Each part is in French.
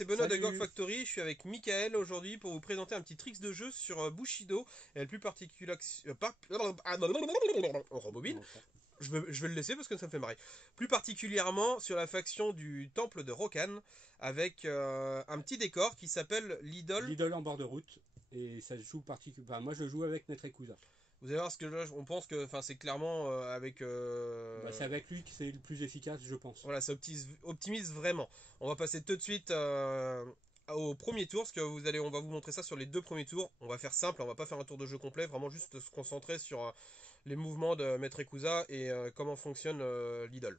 c'est Benoît de Gorg Salut. Factory. Je suis avec Michael aujourd'hui pour vous présenter un petit tricks de jeu sur Bushido et le plus particulier. On rembobine. Non, ça. Je vais le laisser parce que ça me fait marrer. Plus particulièrement sur la faction du temple de Rokan avec un petit décor qui s'appelle l'idole. L'idole en bord de route. Et ça se joue particulièrement. Enfin, moi, je joue avec Maître Ekusa. Vous allez voir ce que on pense que c'est clairement avec. Bah, c'est avec lui que c'est le plus efficace, je pense. Voilà, ça optimise vraiment. On va passer tout de suite au premier tour, parce que on va vous montrer ça sur les deux premiers tours. On va faire simple, on va pas faire un tour de jeu complet, vraiment juste se concentrer sur les mouvements de Maître Ekusa et comment fonctionne l'idole.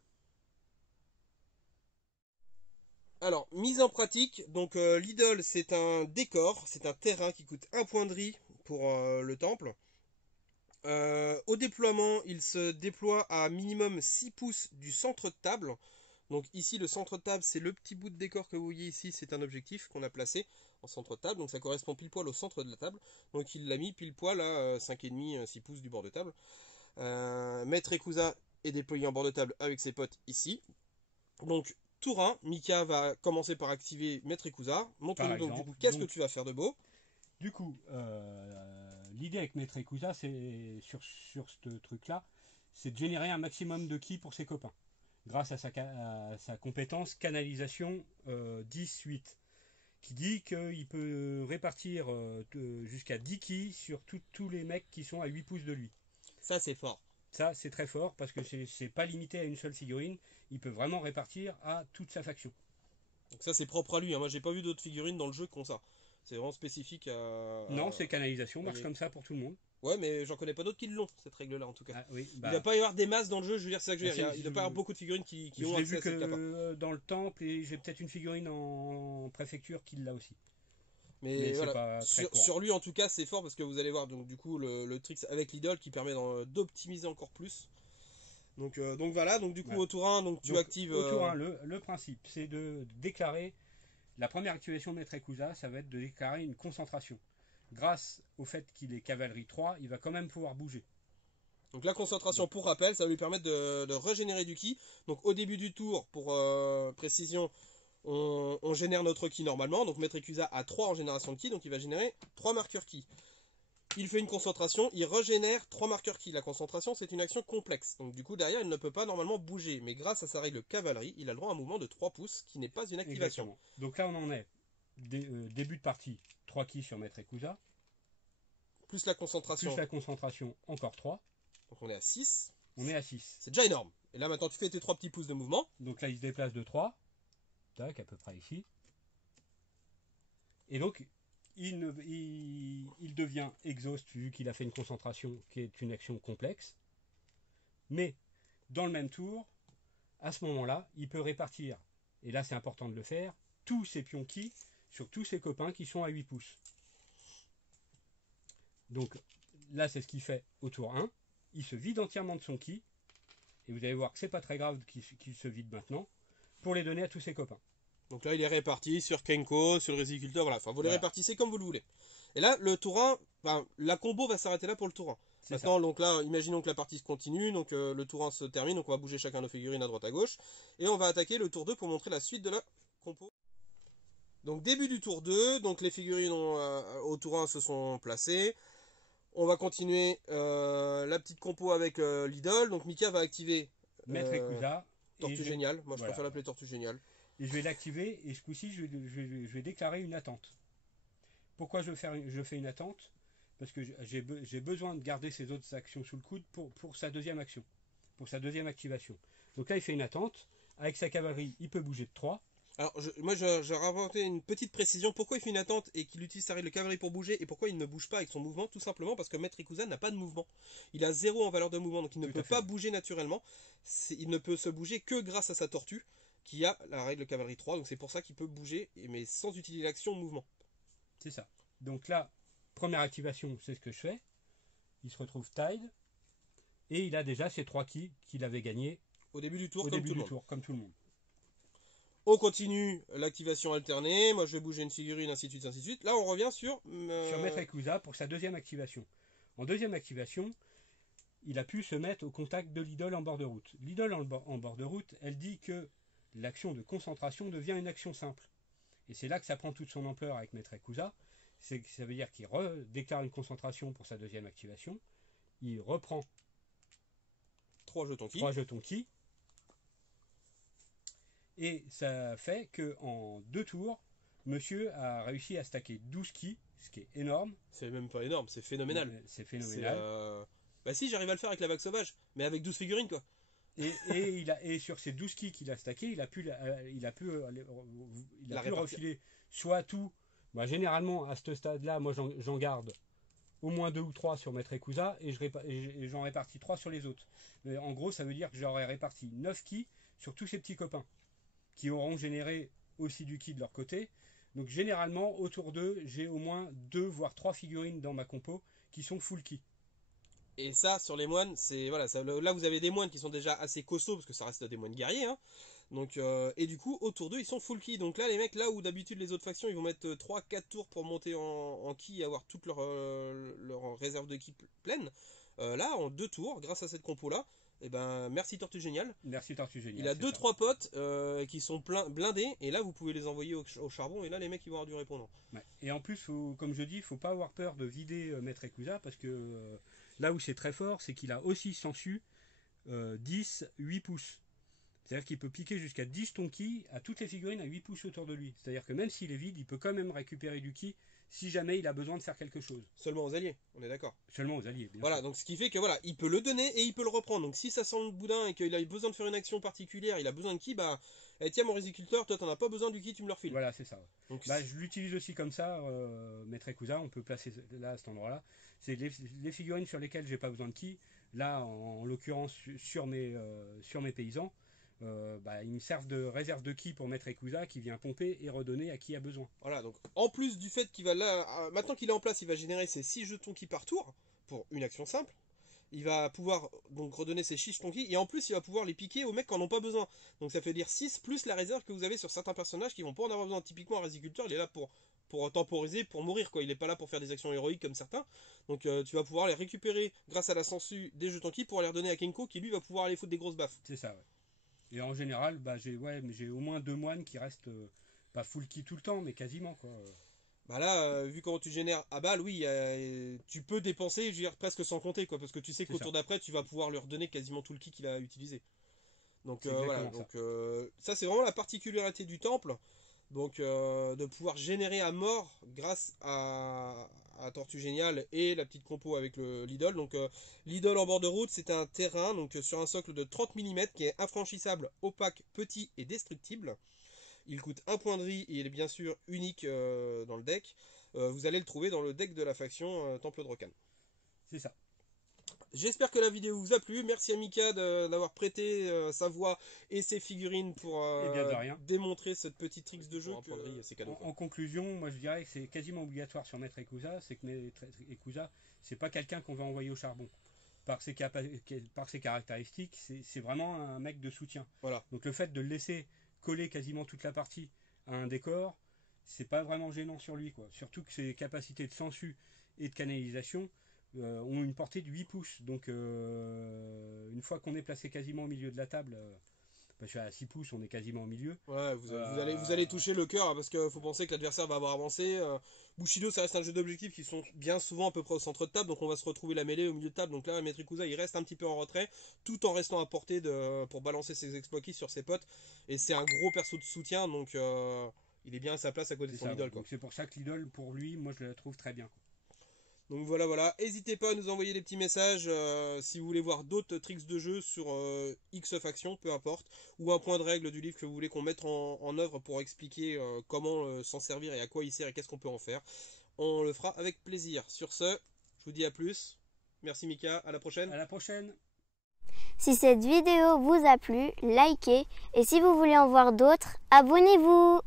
Alors, mise en pratique, donc l'idole c'est un décor, c'est un terrain qui coûte un point de riz pour le temple. Au déploiement, il se déploie à minimum 6 pouces du centre de table. Donc ici, le centre de table, c'est le petit bout de décor que vous voyez ici, c'est un objectif qu'on a placé en centre de table. Donc ça correspond pile poil au centre de la table. Donc il l'a mis pile poil à 5,5, 6 pouces du bord de table. Maître Ekusa est déployé en bord de table avec ses potes ici. Donc tour 1, Mika va commencer par activer Maître Ekusa. Par Montre-nous donc du exemple. coup qu'est-ce que tu vas faire de beau. Du coup, l'idée avec Maître Ekusa, c'est sur ce truc-là, c'est de générer un maximum de ki pour ses copains. Grâce à sa compétence canalisation 10-8, qui dit qu'il peut répartir jusqu'à 10 ki sur tous les mecs qui sont à 8 pouces de lui. Ça c'est fort. Ça, c'est très fort parce que c'est pas limité à une seule figurine. Il peut vraiment répartir à toute sa faction. Donc ça c'est propre à lui, hein. Moi j'ai pas vu d'autres figurines dans le jeu qui ont ça. C'est vraiment spécifique Non, c'est canalisation, marche allez. comme ça pour tout le monde. Ouais, mais j'en connais pas d'autres qui l'ont, cette règle-là en tout cas. Ah, oui, Il bah, doit pas y avoir des masses dans le jeu, je veux dire, c'est ça que je veux dire. Il doit pas y avoir je beaucoup de figurines qui ont l'ai accès vu à cette capa. que dans le temple et j'ai peut-être une figurine en préfecture qui l'a aussi. Mais Mais c'est voilà, pas très courant. sur lui en tout cas c'est fort parce que vous allez voir donc du coup le trick avec l'idole qui permet d'optimiser encore plus. Donc voilà, donc du coup Voilà. au tour 1, donc tu Donc, actives. au tour 1, le principe, c'est de déclarer. La première activation de Maître Ekusa, ça va être de déclarer une concentration. Grâce au fait qu'il est cavalerie 3, il va quand même pouvoir bouger. Donc la concentration pour rappel, ça va lui permettre de régénérer du ki. Donc au début du tour, pour précision, on génère notre ki normalement. Donc Maître Ekusa a 3 en génération de ki, donc il va générer 3 marqueurs ki. Il fait une concentration, il régénère 3 marqueurs ki. La concentration, c'est une action complexe. Donc du coup, derrière, il ne peut pas normalement bouger. Mais grâce à sa règle cavalerie, il a le droit à un mouvement de 3 pouces qui n'est pas une activation. Exactement. Donc là, on en est. Début de partie, 3 ki sur Maître Ekusa. Plus la Plus concentration, la concentration, encore 3. donc on est à 6. On est à 6. C'est déjà énorme. Et là, maintenant, tu fais tes 3 petits pouces de mouvement. Donc là, il se déplace de 3. Tac, à peu près ici. Et donc, il devient exhaust vu qu'il a fait une concentration qui est une action complexe. Mais, dans le même tour, à ce moment-là, il peut répartir, et là c'est important de le faire, tous ses pions ki sur tous ses copains qui sont à 8 pouces. Donc là, c'est ce qu'il fait au tour 1. Il se vide entièrement de son ki, et vous allez voir que c'est pas très grave qu'il se vide maintenant, pour les donner à tous ses copains. Donc là, il est réparti sur Kenko, sur le résiculteur, voilà. Enfin, vous les Voilà. répartissez comme vous le voulez. Et là, le tour 1, enfin, la combo va s'arrêter là pour le tour 1. C'est Maintenant, donc là, imaginons que la partie se continue, donc le tour 1 se termine, donc on va bouger chacun nos figurines à droite à gauche, et on va attaquer le tour 2 pour montrer la suite de la compo. Donc début du tour 2, donc les figurines au tour 1 se sont placées. On va continuer la petite compo avec l'idole, donc Mika va activer Maître Ekusa. Tortue Géniale, moi je voilà. préfère l'appeler Tortue Géniale. Et je vais l'activer, et ce coup-ci, je vais déclarer une attente. Pourquoi je fais une attente? Parce que j'ai besoin de garder ses autres actions sous le coude pour sa deuxième action, pour sa deuxième activation. Donc là, il fait une attente. Avec sa cavalerie, il peut bouger de 3. Alors, moi, j'ai rapporté une petite précision. Pourquoi il fait une attente et qu'il utilise sa règle de cavalerie pour bouger et pourquoi il ne bouge pas avec son mouvement? Tout simplement parce que Maître Ekusa n'a pas de mouvement. Il a 0 en valeur de mouvement, donc il ne Tout peut à fait. pas bouger naturellement. Il ne peut se bouger que grâce à sa tortue qui a la règle de cavalerie 3. Donc c'est pour ça qu'il peut bouger, mais sans utiliser l'action mouvement. C'est ça. Donc là, première activation, c'est ce que je fais. Il se retrouve tied. Et il a déjà ses 3 ki qu'il avait gagnés Au début du tour, au comme début tout le du monde. tour, comme tout le monde. On continue l'activation alternée. Moi, je vais bouger une figurine, ainsi de suite, ainsi de suite. Là, on revient sur... Sur Maître Ekusa pour sa deuxième activation. En deuxième activation, il a pu se mettre au contact de l'idole en bord de route. L'idole en bord de route, elle dit que l'action de concentration devient une action simple. Et c'est là que ça prend toute son ampleur avec Maître Yakuza. Ça veut dire qu'il déclare une concentration pour sa deuxième activation. Il reprend 3 jetons ki. 3 jetons ki. Et ça fait qu'en 2 tours, monsieur a réussi à stacker 12 ki, ce qui est énorme. C'est même pas énorme, c'est phénoménal. C'est phénoménal. Bah si, j'arrive à le faire avec la vague sauvage, mais avec 12 figurines quoi. Et sur ces 12 ki qu'il a stacké, il a pu refiler soit tout. Bah, généralement, à ce stade-là, moi j'en garde au moins 2 ou 3 sur Maître Yakuza et j'en répartis 3 sur les autres. Mais en gros, ça veut dire que j'aurais réparti 9 ki sur tous ces petits copains qui auront généré aussi du ki de leur côté. Donc généralement, autour d'eux, j'ai au moins 2 voire 3 figurines dans ma compo qui sont full ki. Et ça, sur les moines, c'est voilà, là vous avez des moines qui sont déjà assez costauds parce que ça reste des moines guerriers. Hein. Donc, et du coup, autour d'eux, ils sont full ki. Donc là, les mecs, là où d'habitude les autres factions, ils vont mettre 3-4 tours pour monter en ki et avoir toute leur réserve de ki pleine. Là, en 2 tours, grâce à cette compo-là, et ben merci Tortue Géniale. Merci Tortue Géniale. Il a 2-3 potes qui sont blindés et là vous pouvez les envoyer au charbon et là les mecs ils vont avoir du répondant. Ouais. Et en plus, comme je dis, il faut pas avoir peur de vider Maître Yakuza parce que là où c'est très fort, c'est qu'il a aussi sensu 10, 8 pouces. C'est-à-dire qu'il peut piquer jusqu'à 10 jetons ki à toutes les figurines à 8 pouces autour de lui. C'est-à-dire que même s'il est vide, il peut quand même récupérer du ki si jamais il a besoin de faire quelque chose. Seulement aux alliés, on est d'accord. Seulement aux alliés, bien voilà, sûr. Donc ce qui fait que voilà, il peut le donner et il peut le reprendre. Donc si ça sent le boudin et qu'il a besoin de faire une action particulière, il a besoin de ki, bah tiens mon résiculteur, toi t'en as pas besoin du ki, tu me le refiles. Voilà, c'est ça. Ouais. Donc, bah, je l'utilise aussi comme ça, Maître Yakuza, on peut placer là à cet endroit-là. C'est les figurines sur lesquelles j'ai pas besoin de ki. Là, en l'occurrence, sur mes paysans. Ils me servent de réserve de ki pour Maître Yakuza qui vient pomper et redonner à qui a besoin. Voilà, donc en plus du fait qu'il va là, maintenant qu'il est en place, il va générer ses 6 jetons ki par tour pour une action simple. Il va pouvoir donc redonner ses 6 jetons ki et en plus il va pouvoir les piquer aux mecs qui n'en ont pas besoin. Donc ça fait dire 6 plus la réserve que vous avez sur certains personnages qui vont pas en avoir besoin. Typiquement un résiculteur, il est là pour temporiser, pour mourir quoi. Il est pas là pour faire des actions héroïques comme certains. Donc tu vas pouvoir les récupérer grâce à la sensu des jetons ki pour les redonner à Kenko qui lui va pouvoir aller foutre des grosses baffes. C'est ça, ouais. Et en général, j'ai au moins 2 moines qui restent pas full ki tout le temps, mais quasiment quoi. Bah là, vu comment tu génères à balle, oui, tu peux dépenser, je veux dire, presque sans compter quoi, parce que tu sais qu'au tour d'après, tu vas pouvoir lui redonner quasiment tout le ki qu'il a utilisé. Donc voilà, donc ça c'est vraiment la particularité du temple, donc de pouvoir générer à mort grâce à Tortue Géniale et la petite compo avec l'idole. Donc l'idole en bord de route, c'est un terrain donc sur un socle de 30 mm qui est infranchissable, opaque, petit et destructible. Il coûte 1 point de riz et il est bien sûr unique dans le deck. Vous allez le trouver dans le deck de la faction Temple de Rokan. C'est ça. J'espère que la vidéo vous a plu. Merci à Mika d'avoir prêté sa voix et ses figurines pour démontrer cette petite trick de jeu. En conclusion, moi je dirais que c'est quasiment obligatoire sur Maître Yakuza, c'est que Maître Yakuza, c'est pas quelqu'un qu'on va envoyer au charbon. Par ses caractéristiques, c'est vraiment un mec de soutien. Voilà. Donc le fait de le laisser coller quasiment toute la partie à un décor, c'est pas vraiment gênant sur lui quoi. Surtout que ses capacités de sensu et de canalisation ont une portée de 8 pouces. Donc une fois qu'on est placé quasiment au milieu de la table, parce qu'à 6 pouces on est quasiment au milieu. Ouais, vous allez toucher le cœur parce qu'il faut penser que l'adversaire va avoir avancé. Bushido ça reste un jeu d'objectifs qui sont bien souvent à peu près au centre de table, donc on va se retrouver la mêlée au milieu de table. Donc là Maître Yakuza il reste un petit peu en retrait tout en restant à portée pour balancer ses exploits ki sur ses potes. Et c'est un gros perso de soutien, donc il est bien à sa place à côté de son idole. Donc c'est pour ça que l'idole pour lui, moi je la trouve très bien. Donc voilà, n'hésitez pas à nous envoyer des petits messages si vous voulez voir d'autres tricks de jeu sur X factions, peu importe, ou un point de règle du livre que vous voulez qu'on mette en œuvre pour expliquer comment s'en servir et à quoi il sert et qu'est-ce qu'on peut en faire. On le fera avec plaisir. Sur ce, je vous dis à plus. Merci Mika, à la prochaine. À la prochaine. Si cette vidéo vous a plu, likez et si vous voulez en voir d'autres, abonnez-vous.